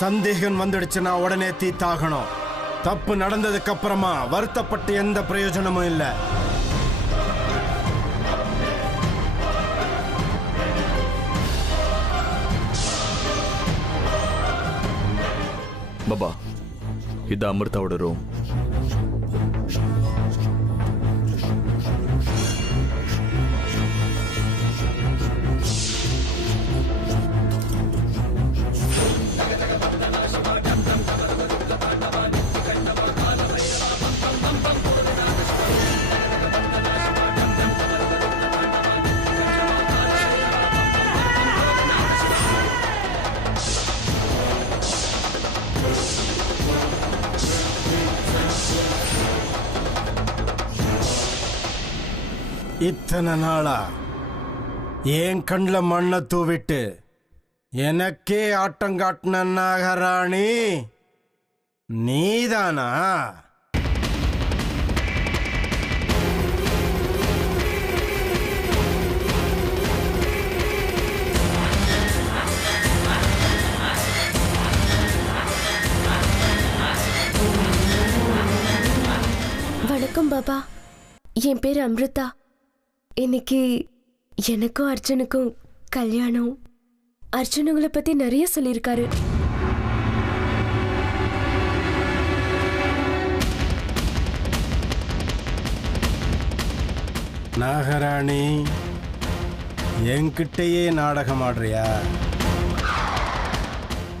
சந்தேகம் வந்துடுச்சுன்னா உடனே தீத்தாகணும். தப்பு நடந்ததுக்கு அப்புறமா வருத்தப்பட்டு எந்த பிரயோஜனமும் இல்லை. பாபா, இது அமிர்தாவோட ரூம். இத்தனை நாளா என் கண்ணில் மண்ணை தூவிட்டு எனக்கே ஆட்டங்காட்டின நாகராணி நீதானா? வணக்கம் பாபா, என் பேர் அமிர்தா. இன்னைக்கு எனக்கும் அர்ஜுனுக்கும் கல்யாணம். அர்ஜுனுங்களை பத்தி நிறைய சொல்லியிருக்காரு. நாகராணி, என்கிட்டயே நாடகம் ஆடுறியா?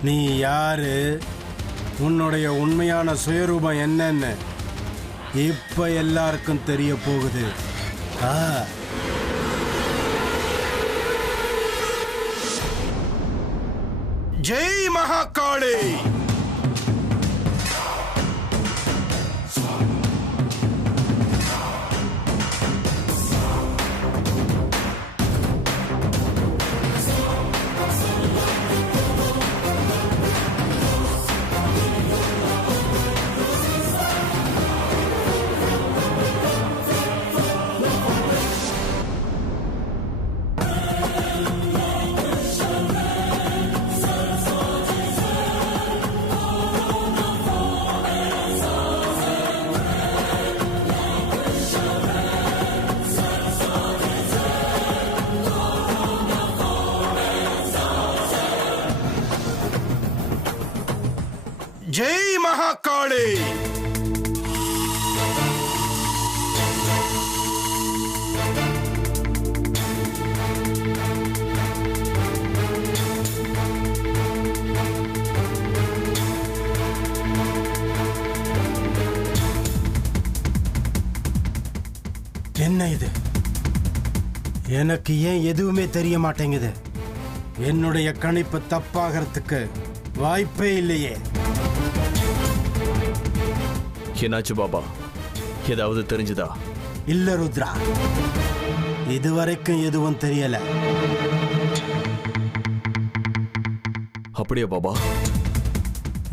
நீ யாரு, உன்னுடைய உண்மையான சுயரூபம் என்னன்னு இப்ப எல்லாருக்கும் தெரிய போகுது. ஜெய் மகாகாளி! ஜெய் மகாகாளி! என்ன இது? எனக்கு ஏன் எதுவுமே தெரிய மாட்டேங்குது? என்னுடைய கணிப்பு தப்பாகிறதுக்கு வாய்ப்பே இல்லையே. என்னாச்சு பாபா? ஏதாவது தெரிஞ்சுதா? இல்ல ருத்ரா, இதுவரைக்கும் எதுவும் தெரியல. அப்படியா பாபா?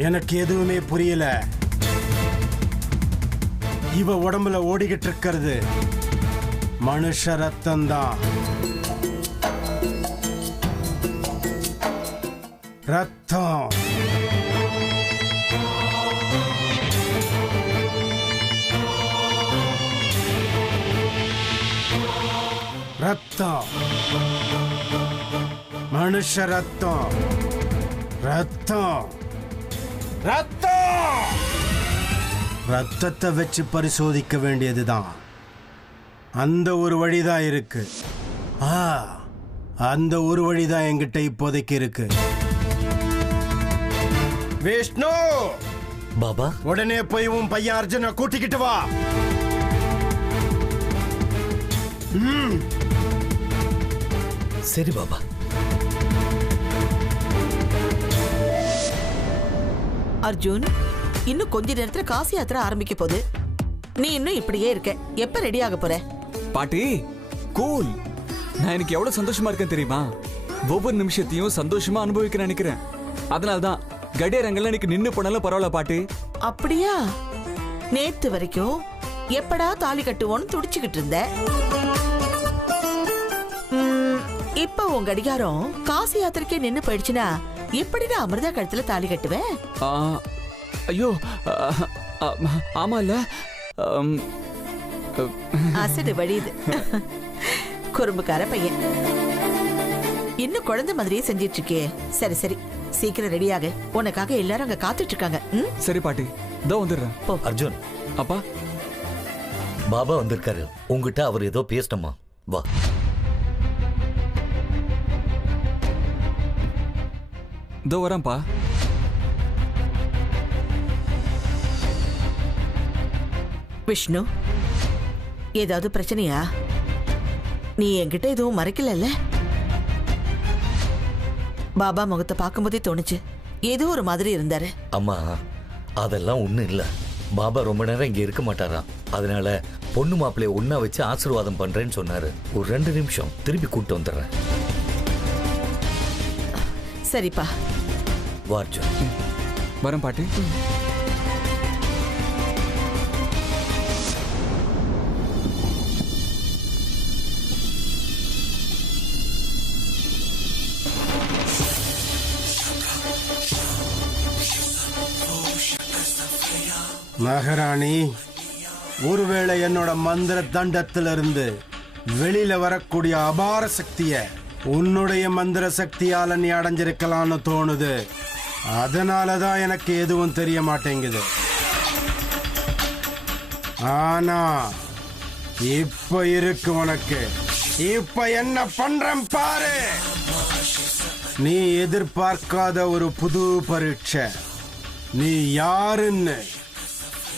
எனக்கு எதுவுமே புரியல. இவ உடம்புல ஓடிக்கிட்டு இருக்கிறது மனுஷ ரத்தம் தான். ரத்தம். ரத்தம். மனுஷ ரத்தம். ரத்தம். ரத்தம். ரத்தத்தை வச்சு பரிசோதிக்க வேண்டியதுதான். அந்த ஒரு வழிதான் இருக்கு. அந்த ஒரு வழிதான் என்கிட்ட இப்போதைக்கு இருக்கு. விஷ்ணு பாபா, உடனே போய் உன் பையன் அர்ஜுனை கூட்டிக்கிட்டு வா. சரி பாபா. அர்ஜுன், இன்னும் கொஞ்ச நேரத்துல காசி யாத்திரை ஆரம்பிக்க போகுது. நீ இன்னும் இப்படியே இருக்க. எப்ப ரெடி ஆக போற? பாட்டி கூல். நான் எனக்கு எவ்வளவு சந்தோஷமா இருக்கேன் தெரியுமா? ஒவ்வொரு நிமிஷத்தையும் சந்தோஷமா அனுபவிக்க நினைக்கிறேன். அதனாலதான் கடியாரங்கள்ல எனக்கு நின்னு போனாலும் பரவாயில்ல பாட்டி. அப்படியா? நேத்து வரைக்கும் எப்படா தாலி கட்டுவோன்னு துடிச்சுக்கிட்டு இருந்த. இப்ப உன் கடிகாரம் காசி யாத்திரைக்கே நின்னு போயிடுச்சுன்னா எப்படிடா அமிர்தா கழுத்துல தாலி கட்டுவேன்? ஆ, ஐயோ ஆமா இல்ல அசடு வழியுது. குறும்புக்கார பையன். இன்னும் குழந்தை மாதிரியே செஞ்சிட்டு இருக்கே. சரி சரி, சீக்கிரம் ரெடியாக. உனக்காக எல்லாரும் அங்க காத்துட்டு இருக்காங்க. சரி பாட்டி, இதோ வந்துடுறேன். அர்ஜுன், அப்பா பாபா வந்திருக்காரு. உங்ககிட்ட அவர் ஏதோ பேசணுமா? வா. இதோ வரேன்ப்பா. விஷ்ணு, ஏதாவது பிரச்சனையா? நீ என்கிட்ட எதுவும் மறைக்கல? பாபா முகத்தை பார்க்கும்போதே தோணுச்சு ஏதோ ஒரு மாதிரி இருந்தாரு. அம்மா, அதெல்லாம் ஒண்ணும் இல்ல. பாபா ரொம்ப நேரம் இங்க இருக்க மாட்டாராம். அதனால பொண்ணு மாப்பிள்ளைய ஒன்னா வச்சு ஆசீர்வாதம் பண்றேன்னு சொன்னாரு. ஒரு 2 நிமிஷம் திருப்பி கூட்டு வந்துடுறேன். சரிப்பா. வா அர்ஜுன். வரேன் பாட்டி. மகாராணி, ஒருவேளை என்னோட மந்திர தண்டத்திலிருந்து வெளியில வரக்கூடிய அபார சக்திய உன்னுடைய மந்திர சக்தியால நீ அடைஞ்சிருக்கலாம்னு தோணுது. அதனாலதான் எனக்கு எதுவும் தெரிய மாட்டேங்குது. ஆனா இப்ப இருக்கு உனக்கு. இப்ப என்ன பண்றேன் பாரு. நீ எதிர்பார்க்காத ஒரு புது பரீட்சை. நீ யாருன்னு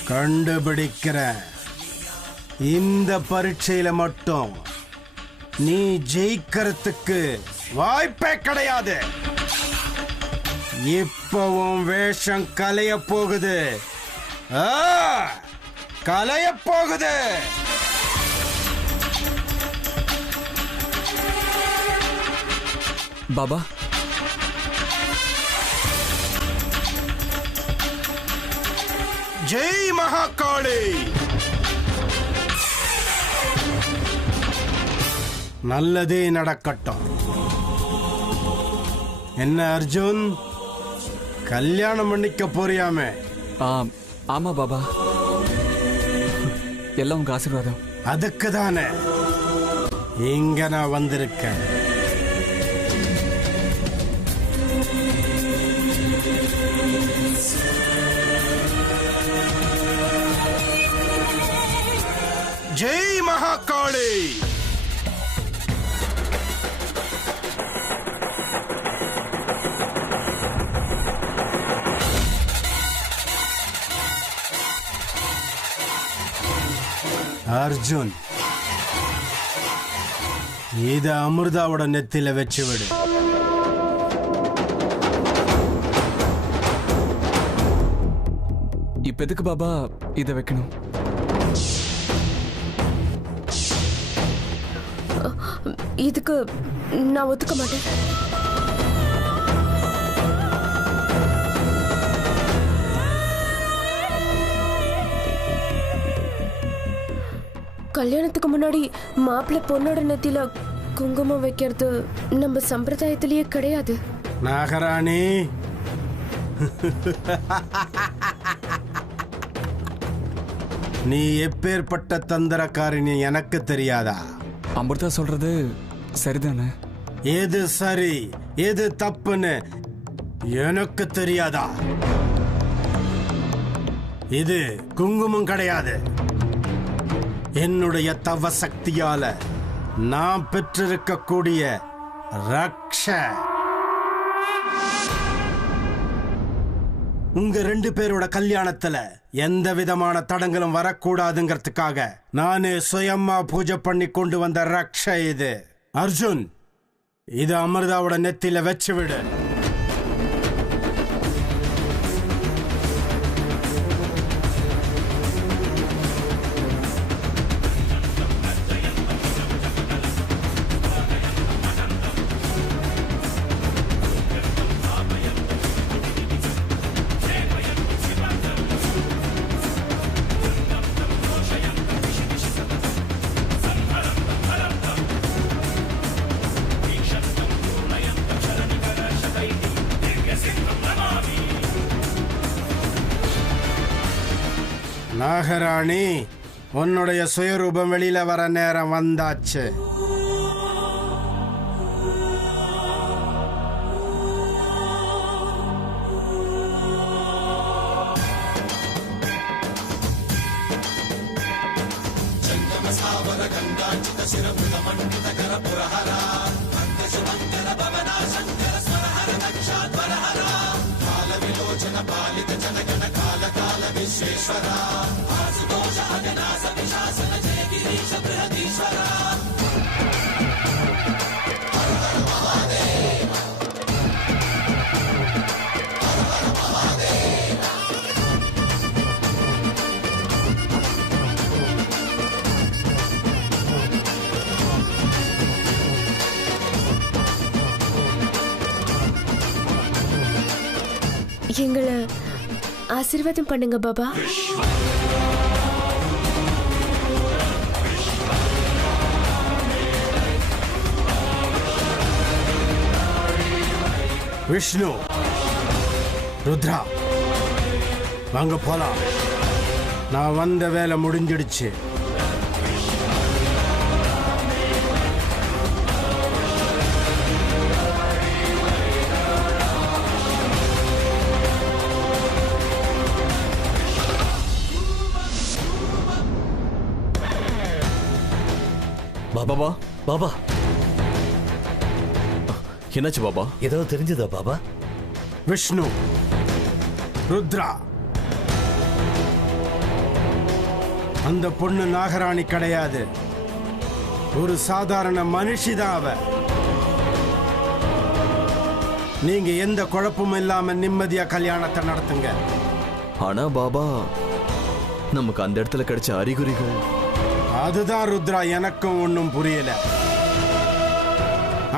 கண்டுபிடிக்கிற. இந்த பரீட்சையில மட்டும் நீ ஜெயிக்கிறதுக்கு வாய்ப்பே கிடையாது. இப்பவும் வேஷம் கலைய போகுது. கலைய போகுது. பாபா, ஜெய் மகாகாளி. நல்லதே நடக்கட்டும். என்ன அர்ஜுன், கல்யாணம் பண்ணிக்க போறியாமே? ஆமா பாபா, எல்லாம் உங்க ஆசீர்வாதம். அதுக்கு தானே இங்க நான் வந்திருக்கேன். ஜெய் மகாகாளி. அர்ஜுன், இத அமிர்தாவோட நெத்தில வச்சு விடு. இப்ப எதுக்கு பாபா இத வைக்கணும்? இதுக்கு நான் ஒத்துக்க மாட்டேன். கல்யாணத்துக்கு முன்னாடி மாப்பிள்ளை பொண்ணோட நெத்தியில குங்குமம் வைக்கிறது நம்ம சம்பிரதாயத்திலேயே கிடையாது. நாகராணி, நீ எப்பேற்பட்ட தந்திரக்காரினி எனக்கு தெரியாதா? அமிர்தா சொல்றது சரிதானே? எது சரி எது தப்புன்னு எனக்கு தெரியாதா? இது குங்குமம் கிடையாது. என்னுடைய தவ சக்தியால நான் பெற்றிருக்கக்கூடிய ரக்ஷ. உங்க 2 பேரோட கல்யாணத்துல எந்த விதமான தடங்களும் வரக்கூடாதுங்கிறதுக்காக நானே சுயமா பூஜை பண்ணி கொண்டு வந்த ரக்ஷ இது. அர்ஜுன், இது அமிர்தாவோட நெத்தில வச்சு விடு. நாகராணி, உன்னுடைய சுயரூபம் வெளியில வர நேரம் வந்தாச்சு. எங்களை ஆசீர்வாதம் பண்ணுங்க பாபா. விஷ்ணு, ருத்ரா, வாங்க போலாம். நான் வந்த வேலை முடிஞ்சிடுச்சு. பாபா, பாபா, என்னாச்சு பாபா? ஏதாவது தெரிஞ்சதா பாபா? விஷ்ணு, ருத்ரா, அந்த பொண்ணு நாகராணி கிடையாது, ஒரு சாதாரண மனுஷிதான் அவ. நீங்க எந்த குழப்பமும் இல்லாம நிம்மதியா கல்யாணத்தை நடத்துங்க. ஆனா பாபா, நமக்கு அந்த இடத்துல கிடைச்ச அறிகுறிகள். அதுதான் ருத்ரா, எனக்கும் ஒன்றும் புரியல.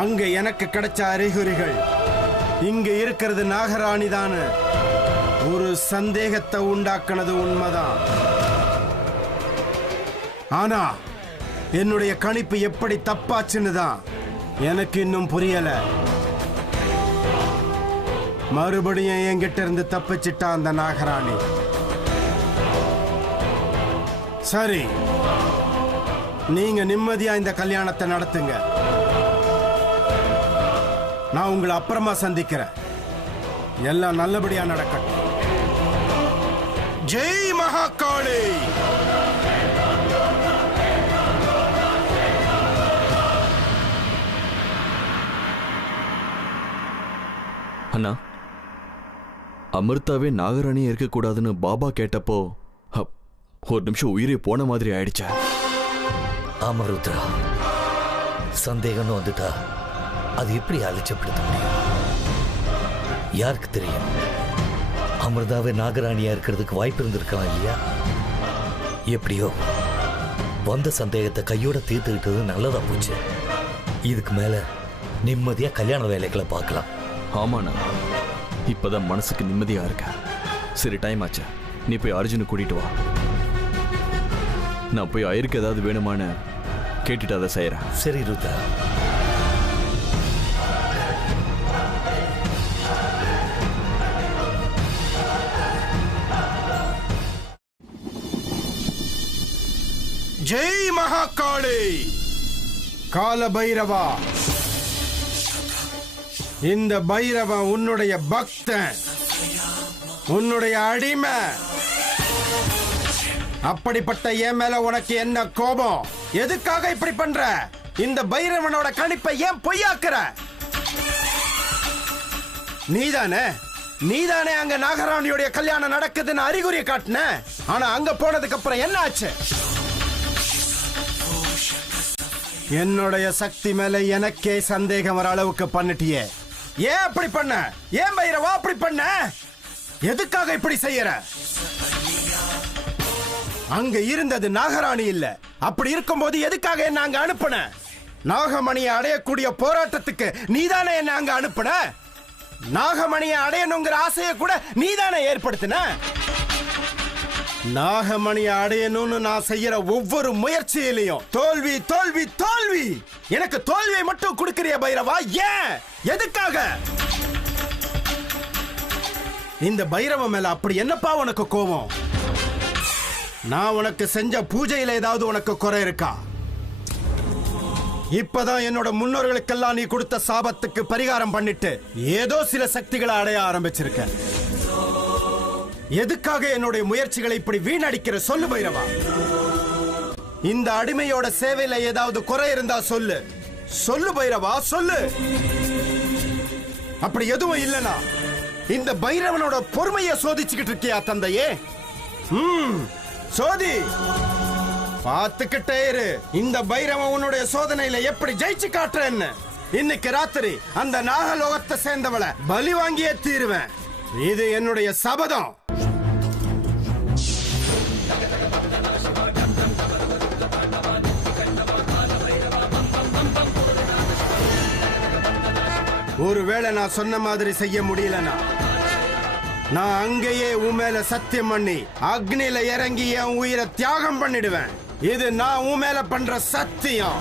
அங்க எனக்கு கிடைச்ச அறிகுறிகள் இங்க இருக்கிறது நாகராணி தானு ஒரு சந்தேகத்தை உண்டாக்குனது உண்மைதான். ஆனா என்னுடைய கணிப்பு எப்படி தப்பாச்சுன்னு தான் எனக்கு இன்னும் புரியல. மறுபடியும் என்கிட்ட இருந்து தப்பிச்சிட்டா அந்த நாகராணி. சரி, நீங்க நிம்மதியா இந்த கல்யாணத்தை நடத்துங்க. நான் உங்களை அப்புறமா சந்திக்கிறேன். எல்லாம் நல்லபடியா நடக்கட்டும். ஜெய் மகாகாளி. அண்ணா, அமிர்தாவே நாகராணியே இருக்கக்கூடாதுன்னு பாபா கேட்டப்போ ஒரு நிமிஷம் உயிரே போன மாதிரி ஆயிடுச்சா? ஆமா ருத்ரா, சந்தேகம்னு வந்துட்டா அது எப்படி அலட்சியப்படுத்த முடியும்? யாருக்கு தெரியும், அமிர்தாவே நாகராணியா இருக்கிறதுக்கு வாய்ப்பு இருந்திருக்கலாம் இல்லையா? எப்படியோ வந்த சந்தேகத்தை கையோட தீர்த்துக்கிட்டது நல்லதா போச்சு. இதுக்கு மேல நிம்மதியா கல்யாண வேலைகளை பார்க்கலாம். ஆமாண்ணா, இப்பதான் மனசுக்கு நிம்மதியா இருக்க. சரி, டைம் ஆச்சு, நீ போய் அர்ஜுனை கூட்டிட்டு வா. நான் போய் ஐயருக்கு ஏதாவது வேணுமான்னு கேட்டுட்டு அதை செய்யறேன். சரி ருத்ரா. ஜெய் மகாகாளி. கால பைரவா, இந்த பைரவன் உன்னுடைய பக்தன், உன்னுடைய அடிமை. அப்படிப்பட்ட என் மேல உனக்கு என்ன கோபம்? எதுக்காக இப்படி பண்ற? இந்த பைரவனோட கணிப்பை ஏன் பொய்யாக்குற? நீதானே அங்க நாகராணியோட கல்யாணம் நடக்குதுன்னு அறிகுறியை காட்டின. ஆனா அங்க போனதுக்கு அப்புறம் என்ன ஆச்சு? என்னுடைய சக்தி மேல எனக்கே சந்தேகம் வர அளவுக்கு பண்ணிட்டியே. ஏன் அப்படி பண்ண? ஏன் பைரவா அப்படி பண்ண? எதுக்காக இப்படி செய்யற? அங்க இருந்தது நாகராணி இல்ல. அப்படி இருக்கும்போது எதுக்காக என்ன அங்க அனுப்புன? நாகமணியை அடையக்கூடிய போராட்டத்துக்கு நீதானே என்ன அங்க அனுப்புன. நாகமணியை அடையணுங்கிற ஆசையை கூட நீதானே ஏற்படுத்தின. நாகமணியை அடையணும்னு நான் செய்யற ஒவ்வொரு முயற்சியிலையும் தோல்வி தோல்வி தோல்வி. எனக்கு தோல்வியை மட்டும் கொடுக்கிறிய பைரவா? ஏன்? எதுக்காக? இந்த பைரவ மேல அப்படி என்னப்பா உனக்கு கோபம்? நான் உனக்கு செஞ்ச பூஜையில ஏதாவது உனக்கு குறை இருக்கா? இப்பதான் என்னோட முன்னோர்களுக்கெல்லாம் நீ கொடுத்த சாபத்துக்கு பரிகாரம் பண்ணிட்டு ஏதோ சில சக்திகளை அடைய ஆரம்பிச்சிருக்க. எதுக்காக என்னுடைய முயற்சிகளை இப்படி வீணடிக்கிற சொல்லு பைரவா. இந்த அடிமையோட சேவையில ஏதாவது குறை இருந்தா சொல்லு. சொல்லு பைரவா, சொல்லு. அப்படி எதுவும் இல்லனா இந்த பைரவனோட பொறுமையை சோதிச்சுக்கிட்டு இருக்கியா தந்தையே? சோதி. பார்த்துக்கிட்டே இரு, இந்த பைரவன் உன்னுடைய சோதனையில எப்படி ஜெயிச்சு காட்டுறேன்னு. இன்னைக்கு ராத்திரி அந்த நாகலோகத்தை சேர்ந்தவளை பலி வாங்கியே தீருவேன். இது என்னுடைய சபதம். ஒருவேளை நான் சொன்ன மாதிரி செய்ய முடியலனா நான் அங்கேயே உன் மேல சத்தியம் பண்ணி அக்னியில இறங்கி என் உயிரை தியாகம் பண்ணிடுவேன். இது நான் உன் மேல பண்ற சத்தியம்.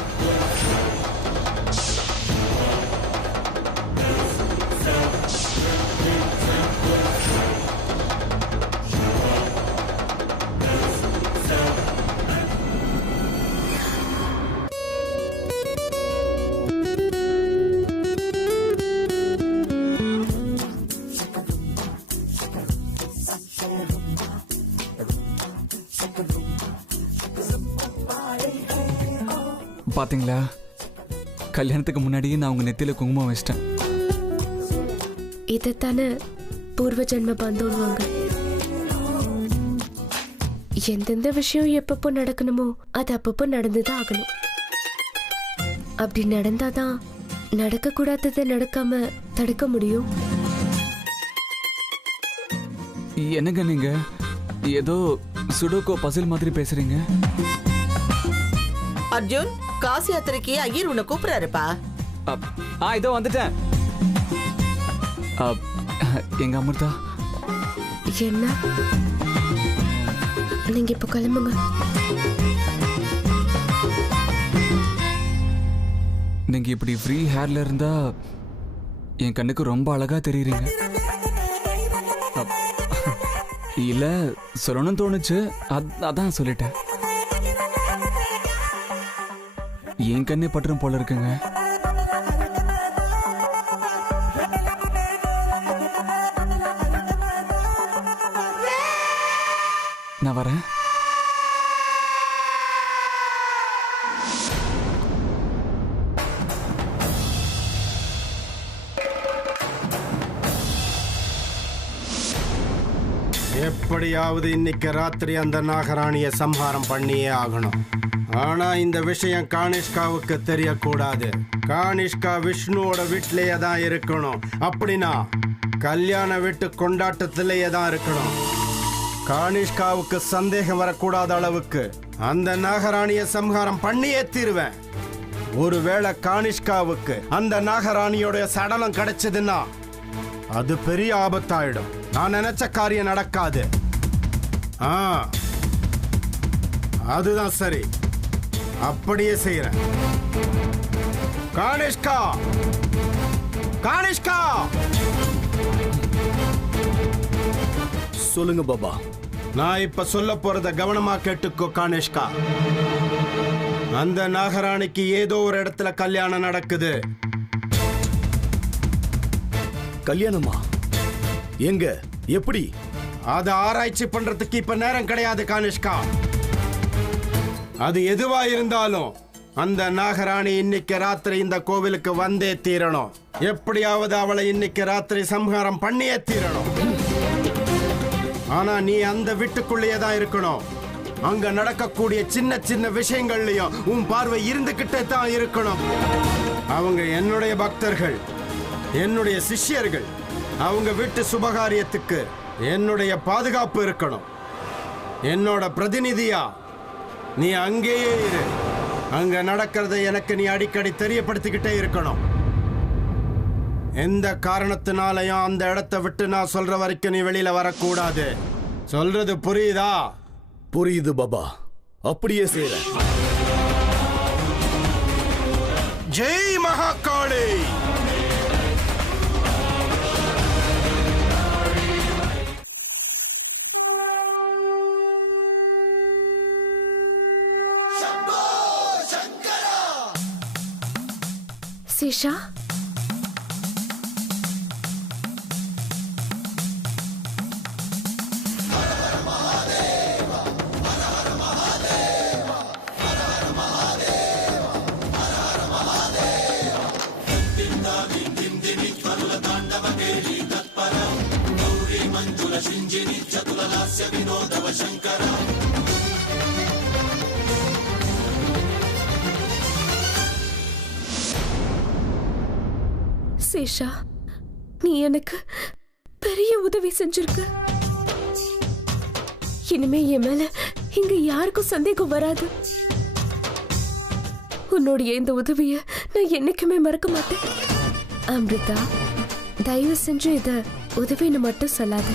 பாத்தீங்களா, கல்யாணத்துக்கு முன்னாடியே நான் உங்க நெத்தியில குங்குமம் வச்சிட்டேன். இதைத்தானே பூர்வ ஜென்ம பந்தோன்னுவாங்க. எந்தெந்த விஷயம் எப்பப்போ நடக்கணுமோ அது அப்பப்போ நடந்துதான் ஆகணும். அப்படி நடந்தாதான் நடக்க கூடாததை நடக்காம தடுக்க முடியும். என்னங்க நீங்க ஏதோ சுடோகோ பசில் மாதிரி பேசுறீங்க. அர்ஜுன், காசி யாத்திரைக்கு ஐயர் உன்னை கூப்பிடுறாருப்பா. இதோ வந்துட்டேன். எங்க அமிர்தா. என்ன, நீங்க இப்ப கிளம்புங்க. நீங்க இப்படி ஃப்ரீ ஹேர்ல இருந்தா என் கண்ணுக்கு ரொம்ப அழகா தெரியுறீங்க. இல்ல சொல்லணும்னு தோணுச்சு, அதான் சொல்லிட்டேன். என் கண்ணே பற்றும் போல இருக்குங்க. நான் வரேன். எப்படியாவது இன்னைக்கு ராத்திரி அந்த நாகராணியை சம்ஹாரம் பண்ணியே ஆகணும். ஆனா இந்த விஷயம் கானிஷ்காவுக்கு தெரியக்கூடாது. கானிஷ்கா விஷ்ணுவோட வீட்டிலேயே தான் இருக்கணும். அப்படின்னா கல்யாண வீட்டு கொண்டாட்டத்திலேயே தான் இருக்கணும். கானிஷ்காவுக்கு சந்தேகம் வரக்கூடாத அளவுக்கு அந்த நாகராணியை சம்ஹாரம் பண்ணியே தீருவேன். ஒருவேளை கானிஷ்காவுக்கு அந்த நாகராணியோட சடலம் கிடைச்சதுன்னா அது பெரிய ஆபத்தாயிடும். நான் நினைச்ச காரியம் நடக்காது. அதுதான் சரி, அப்படியே செய்யறேன். கானிஷ்கா, கானிஷ்கா. சொல்லுங்க பாபா. நான் இப்ப சொல்ல போறத கவனமா கேட்டுக்கோ கானிஷ்கா. அந்த நாகராணிக்கு ஏதோ ஒரு இடத்துல கல்யாணம் நடக்குது. கல்யாணமா? எங்க? எப்படி? அதை ஆராய்ச்சி பண்றதுக்கு இப்ப நேரம் கிடையாது கானிஷ்கா. அது எதுவா இருந்தாலும் அந்த நாகராணி இன்னைக்கு ராத்திரி இந்த கோவிலுக்கு வந்தே தீரணும். எப்படியாவது அவளை இன்னைக்கு ராத்திரி சம்ஹாரம் பண்ணியே தீரணும். ஆனா நீ அந்த வீட்டுக்குள்ளேயே தான் இருக்கணும். அங்க நடக்கக்கூடிய சின்ன சின்ன விஷயங்கள்லயும் உன் பார்வை இருந்துகிட்டே தான் இருக்கணும். அவங்க என்னுடைய பக்தர்கள், என்னுடைய சிஷ்யர்கள். அவங்க வீட்டு சுபகாரியத்துக்கு என்னுடைய பாதுகாப்பு இருக்கணும். என்னோட பிரதிநிதியா நீ அங்கேயே இரு. அங்க நடக்கிறத எனக்கு நீ அடிக்கடி தெரியப்படுத்திக்கிட்டே இருக்கணும். எந்த காரணத்தினாலையும் அந்த இடத்தை விட்டு நான் சொல்ற வரைக்கும் நீ வெளியில வரக்கூடாது. சொல்றது புரியுதா? புரியுது பாபா, அப்படியே செய்றேன். ஜெய் மகாகாளி. சேஷா, சேஷா, நீ எனக்கு பெரிய உதவி செஞ்சிருக்க. இனிமே என் மேல இங்க யாருக்கும் சந்தேகம் வராது. உன்னுடைய இந்த உதவிய நான் என்னைக்குமே மறக்க மாட்டேன். அம்ரிதா, தயவு செஞ்சு இத உதவின்னு மட்டும் சொல்லாத.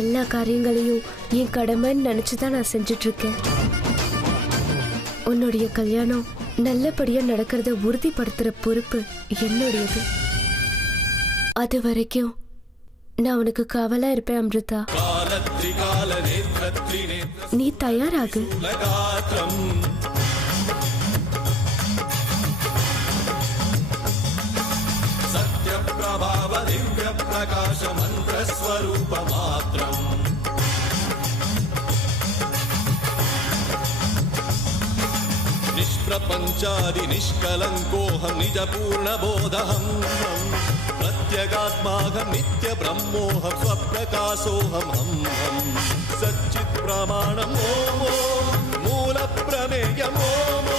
எல்லா காரியங்களையும் என் கடமைன்னு நினைச்சுதான் நான் செஞ்சுட்டு இருக்கேன். உன்னுடைய கல்யாணம் நல்லபடியா நடக்கிறத உறுதிப்படுத்துற பொறுப்பு என்னுடையது. அது வரைக்கும் நான் உனக்கு காவலா இருப்பேன் அம்ரிதா. நீ தயாராகு. சத்யபிரபாவ திவ்ய பிரகாச மந்திர ஸ்வரூப மாத்ரம் निष्प्रपञ्चादि निष्कलङ्कोऽहं निजपूर्णबोधहं प्रत्यगात्माहं नित्यब्रह्मोऽहं स्वप्रकाशोऽहं सच्चित्प्रमाणम् ॐ मूलप्रमेयम् ॐ